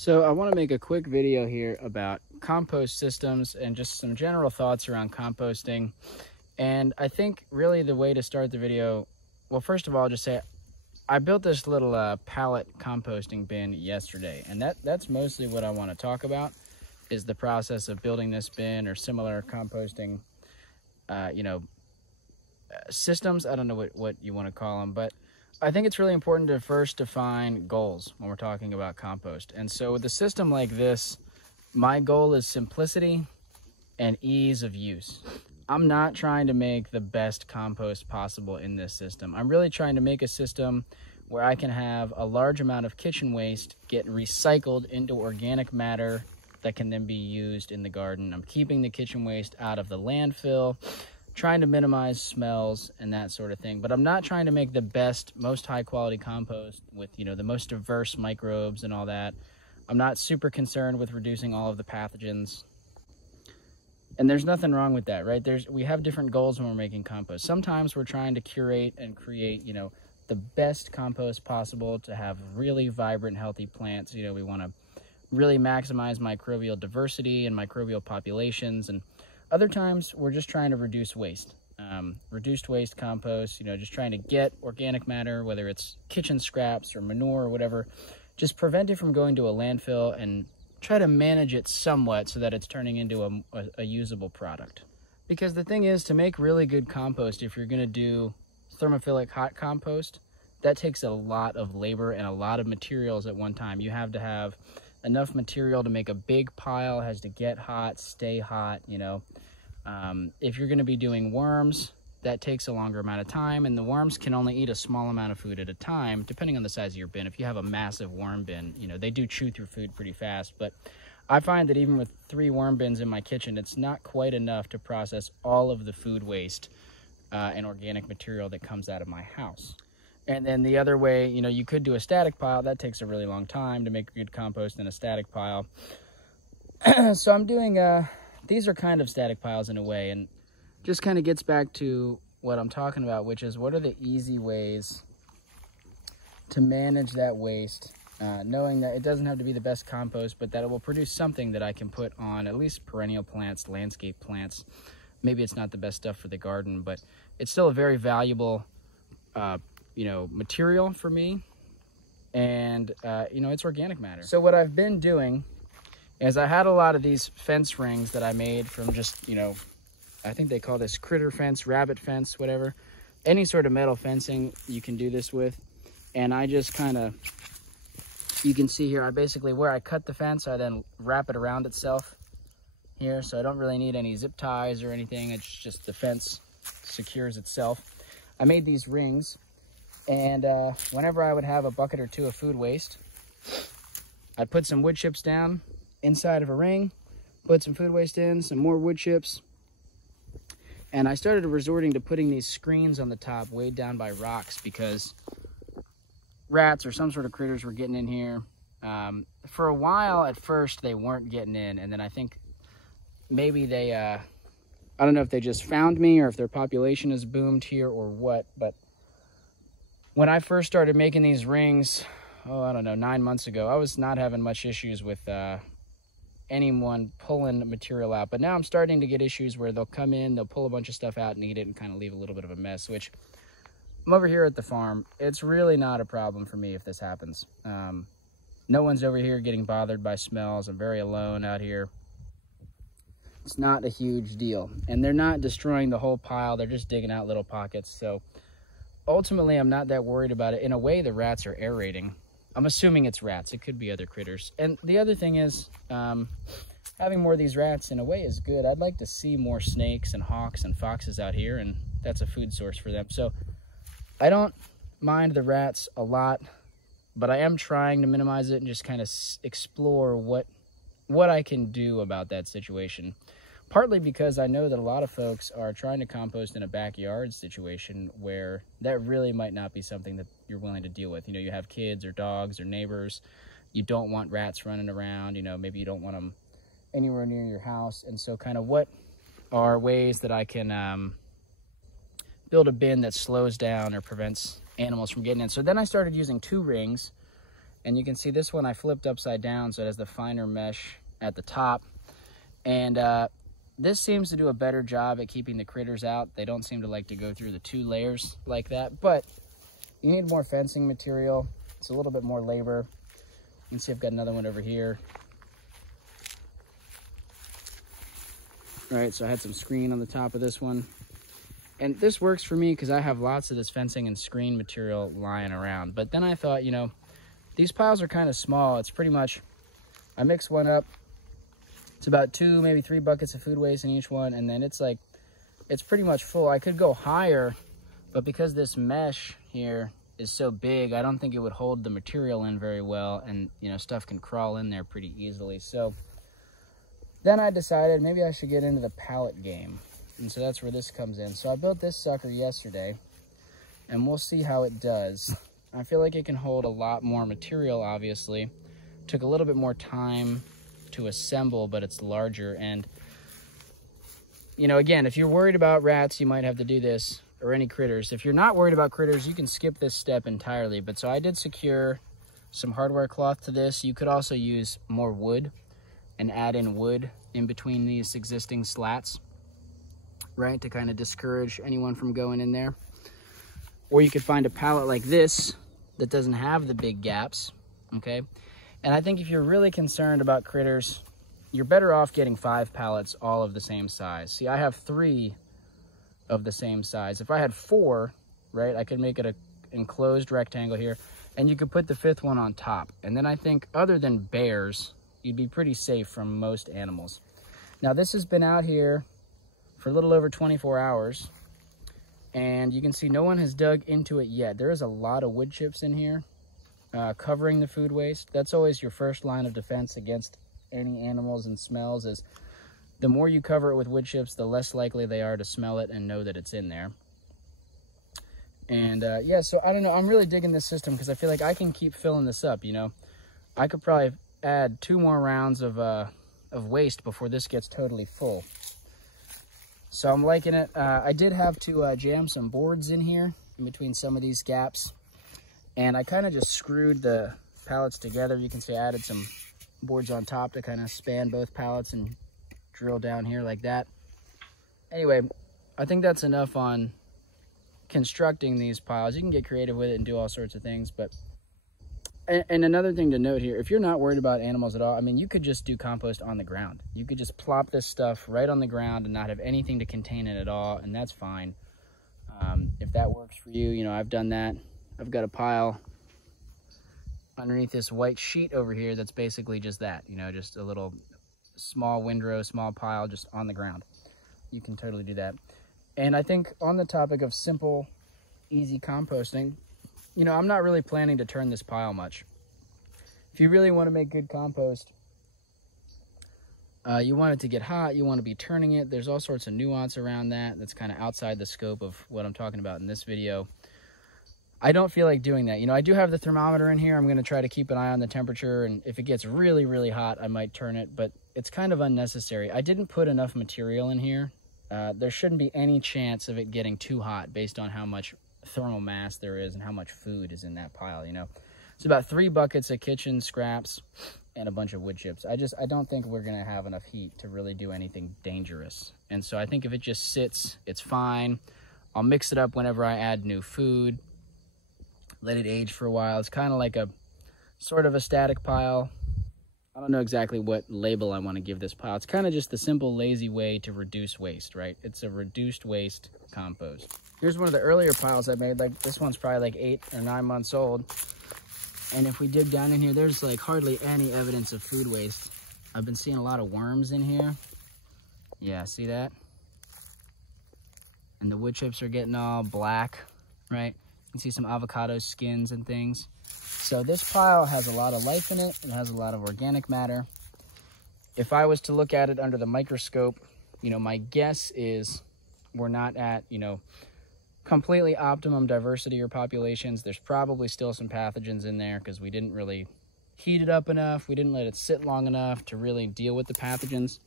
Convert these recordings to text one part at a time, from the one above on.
So I want to make a quick video here about compost systems and just some general thoughts around composting. And I think really the way to start the video, well, first of all, just say I built this little pallet composting bin yesterday, and that's mostly what I want to talk about is the process of building this bin or similar composting, systems. I don't know what you want to call them, but I think it's really important to first define goals when we're talking about compost. And so with a system like this, my goal is simplicity and ease of use. I'm not trying to make the best compost possible in this system. I'm really trying to make a system where I can have a large amount of kitchen waste get recycled into organic matter that can then be used in the garden. I'm keeping the kitchen waste out of the landfill, trying to minimize smells and that sort of thing. But I'm not trying to make the best, most high quality compost with, the most diverse microbes and all that. I'm not super concerned with reducing all of the pathogens. And there's nothing wrong with that, right? We have different goals when we're making compost. Sometimes we're trying to curate and create, the best compost possible to have really vibrant, healthy plants. We want to really maximize microbial diversity and microbial populations. And other times we're just trying to reduce waste. Reduced waste compost, just trying to get organic matter, whether it's kitchen scraps or manure or whatever, just prevent it from going to a landfill and try to manage it somewhat so that it's turning into a usable product. Because the thing is, to make really good compost, if you're going to do thermophilic hot compost, that takes a lot of labor and a lot of materials at one time. You have to have enough material to make a big pile, has to get hot, stay hot, If you're going to be doing worms, that takes a longer amount of time, and the worms can only eat a small amount of food at a time, depending on the size of your bin. If you have a massive worm bin, they do chew through food pretty fast, but I find that even with 3 worm bins in my kitchen, it's not quite enough to process all of the food waste and organic material that comes out of my house. And then the other way, you could do a static pile. That takes a really long time to make good compost in a static pile. So I'm doing, these are kind of static piles in a way, and just kind of gets back to what I'm talking about, which is what are the easy ways to manage that waste, knowing that it doesn't have to be the best compost, but that it will produce something that I can put on at least perennial plants, landscape plants. Maybe it's not the best stuff for the garden, but it's still a very valuable, material for me. And, it's organic matter. So what I've been doing is I had a lot of these fence rings that I made from just, I think they call this critter fence, rabbit fence, whatever. Any sort of metal fencing you can do this with. And I just kind of, you can see here, I basically, where I cut the fence, I then wrap it around itself here. So I don't really need any zip ties or anything. It's just the fence secures itself. I made these rings, and whenever I would have a bucket or two of food waste, I'd put some wood chips down inside of a ring, put some food waste in, some more wood chips, and I started resorting to putting these screens on the top weighed down by rocks because rats or some sort of critters were getting in here. For a while, at first, they weren't getting in, and then I think maybe they, I don't know if they just found me or if their population has boomed here or what, but when I first started making these rings, 9 months ago, I was not having much issues with anyone pulling material out. But now I'm starting to get issues where they'll come in, they'll pull a bunch of stuff out and eat it and kind of leave a little bit of a mess, which I'm over here at the farm. It's really not a problem for me if this happens. No one's over here getting bothered by smells. I'm very alone out here. It's not a huge deal. And they're not destroying the whole pile. They're just digging out little pockets. So ultimately, I'm not that worried about it. In a way, the rats are aerating. I'm assuming it's rats. It could be other critters. And the other thing is, having more of these rats in a way is good. I'd like to see more snakes and hawks and foxes out here, and that's a food source for them. So I don't mind the rats a lot, but I am trying to minimize it and just kind of explore what I can do about that situation. Partly because I know that a lot of folks are trying to compost in a backyard situation where that really might not be something that you're willing to deal with. You have kids or dogs or neighbors. You don't want rats running around. Maybe you don't want them anywhere near your house. And so kind of what are ways that I can build a bin that slows down or prevents animals from getting in. So then I started using 2 rings And you can see this one I flipped upside down, so it has the finer mesh at the top. And this seems to do a better job at keeping the critters out. They don't seem to like to go through the 2 layers like that, but you need more fencing material. It's a little bit more labor. You can see I've got another one over here. All right, so I had some screen on the top of this one. And this works for me because I have lots of this fencing and screen material lying around. But then I thought, you know, these piles are kind of small. It's pretty much, I mix one up. It's about 2, maybe 3 buckets of food waste in each one. And then it's like, it's pretty much full. I could go higher, but because this mesh here is so big, I don't think it would hold the material in very well. And, you know, stuff can crawl in there pretty easily. So then I decided maybe I should get into the pallet game. And so that's where this comes in. So I built this sucker yesterday, and we'll see how it does. I feel like it can hold a lot more material, obviously. Took a little bit more time to assemble, but it's larger. And, you know, again, if you're worried about rats, you might have to do this, or any critters. If you're not worried about critters, you can skip this step entirely. But so I did secure some hardware cloth to this. You could also use more wood and add in wood in between these existing slats, right, to kind of discourage anyone from going in there. Or you could find a pallet like this that doesn't have the big gaps, okay? And I think if you're really concerned about critters, you're better off getting 5 pallets all of the same size. See, I have 3 of the same size. If I had 4, right, I could make it an enclosed rectangle here, and you could put the 5th one on top. And then I think other than bears, you'd be pretty safe from most animals. Now this has been out here for a little over 24 hours, and you can see no one has dug into it yet. There is a lot of wood chips in here covering the food waste. That's always your first line of defense against any animals and smells, is the more you cover it with wood chips, the less likely they are to smell it and know that it's in there. And yeah, so I don't know, I'm really digging this system because I feel like I can keep filling this up, you know. I could probably add 2 more rounds of waste before this gets totally full. So I'm liking it. I did have to jam some boards in here in between some of these gaps. And I kind of just screwed the pallets together. You can see I added some boards on top to kind of span both pallets and drill down here like that. Anyway, I think that's enough on constructing these piles. You can get creative with it and do all sorts of things. But and another thing to note here, if you're not worried about animals at all, I mean, you could just do compost on the ground. You could just plop this stuff right on the ground and not have anything to contain it at all, and that's fine. If that works for you, you know, I've done that. I've got a pile underneath this white sheet over here that's basically just that, you know, just a little small windrow, small pile just on the ground. You can totally do that. And I think on the topic of simple, easy composting, you know, I'm not really planning to turn this pile much. If you really want to make good compost, you want it to get hot, you want to be turning it. There's all sorts of nuance around that. That's kind of outside the scope of what I'm talking about in this video. I don't feel like doing that. You know, I do have the thermometer in here. I'm going to try to keep an eye on the temperature, and if it gets really, really hot, I might turn it, but it's kind of unnecessary. I didn't put enough material in here. There shouldn't be any chance of it getting too hot based on how much thermal mass there is and how much food is in that pile, you know. It's about 3 buckets of kitchen scraps and a bunch of wood chips. I don't think we're gonna have enough heat to really do anything dangerous. And so I think if it just sits, it's fine. I'll mix it up whenever I add new food, let it age for a while. It's kind of like a sort of a static pile. I don't know exactly what label I want to give this pile. It's kind of just the simple, lazy way to reduce waste, right? It's a reduced waste compost. Here's one of the earlier piles I made. Like, this one's probably like 8 or 9 months old. And if we dig down in here, there's like hardly any evidence of food waste. I've been seeing a lot of worms in here. Yeah, see that? And the wood chips are getting all black, right? You can see some avocado skins and things. So this pile has a lot of life in it. It has a lot of organic matter. If I was to look at it under the microscope, you know, my guess is we're not at, you know, completely optimum diversity or populations. There's probably still some pathogens in there because we didn't really heat it up enough. We didn't let it sit long enough to really deal with the pathogens.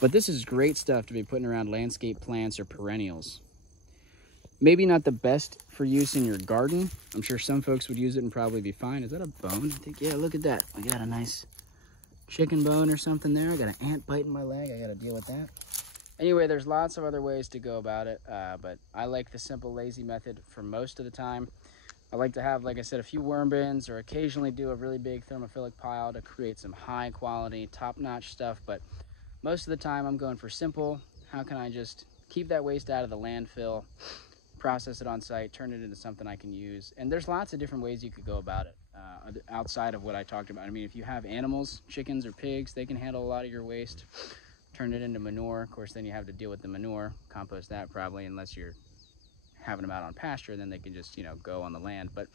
But this is great stuff to be putting around landscape plants or perennials. Maybe not the best for use in your garden. I'm sure some folks would use it and probably be fine. Is that a bone? I think, yeah, look at that. I got a nice chicken bone or something there. I got an ant biting my leg. I got to deal with that. Anyway, there's lots of other ways to go about it, but I like the simple, lazy method for most of the time. I like to have, like I said, a few worm bins or occasionally do a really big thermophilic pile to create some high quality, top-notch stuff, but most of the time I'm going for simple. How can I just keep that waste out of the landfill, process it on site, turn it into something I can use? And there's lots of different ways you could go about it outside of what I talked about. I mean, if you have animals, chickens or pigs, they can handle a lot of your waste. Turn it into manure. Of course, then you have to deal with the manure, compost that probably, unless you're having them out on pasture, then they can just, you know, go on the land. But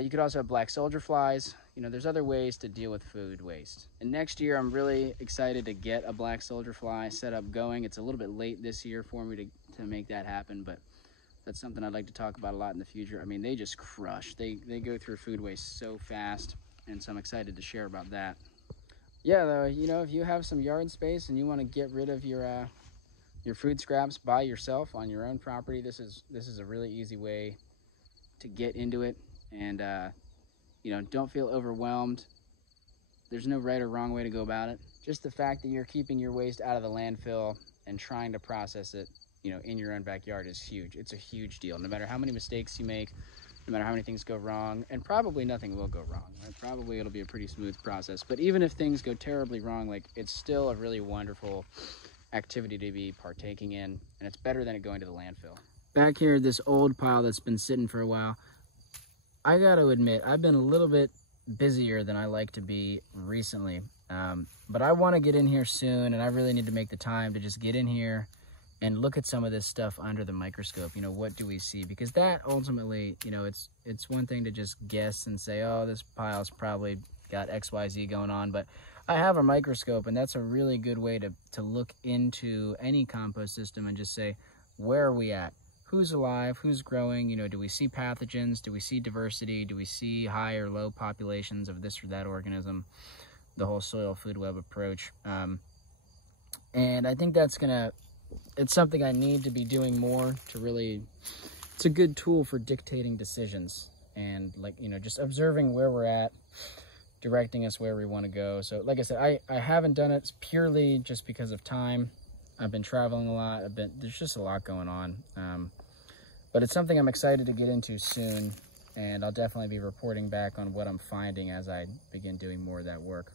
you could also have black soldier flies. You know, there's other ways to deal with food waste. And next year, I'm really excited to get a black soldier fly set up going. It's a little bit late this year for me to make that happen, but that's something I'd like to talk about a lot in the future. I mean, they just crush. They go through food waste so fast, and so I'm excited to share about that. Yeah, though, you know, if you have some yard space and you want to get rid of your food scraps by yourself on your own property, this is a really easy way to get into it. And you know, don't feel overwhelmed. There's no right or wrong way to go about it. Just the fact that you're keeping your waste out of the landfill and trying to process it, you know, in your own backyard is huge. It's a huge deal. No matter how many mistakes you make, no matter how many things go wrong, and probably nothing will go wrong, right? Probably it'll be a pretty smooth process. But even if things go terribly wrong, like, it's still a really wonderful activity to be partaking in, and it's better than it going to the landfill. Back here, this old pile that's been sitting for a while, I got to admit, I've been a little bit busier than I like to be recently, but I want to get in here soon, and I really need to make the time to just get in here and look at some of this stuff under the microscope. You know, what do we see? Because that ultimately, you know, it's one thing to just guess and say, oh, this pile's probably got XYZ going on, but I have a microscope, and that's a really good way to look into any compost system and just say, where are we at? Who's alive? Who's growing? You know, do we see pathogens? Do we see diversity? Do we see high or low populations of this or that organism? The whole soil food web approach. And I think it's something I need to be doing more to really, it's a good tool for dictating decisions and, like, you know, just observing where we're at, directing us where we want to go. So like I said, I haven't done it purely just because of time. I've been traveling a lot. There's just a lot going on. But it's something I'm excited to get into soon, and I'll definitely be reporting back on what I'm finding as I begin doing more of that work.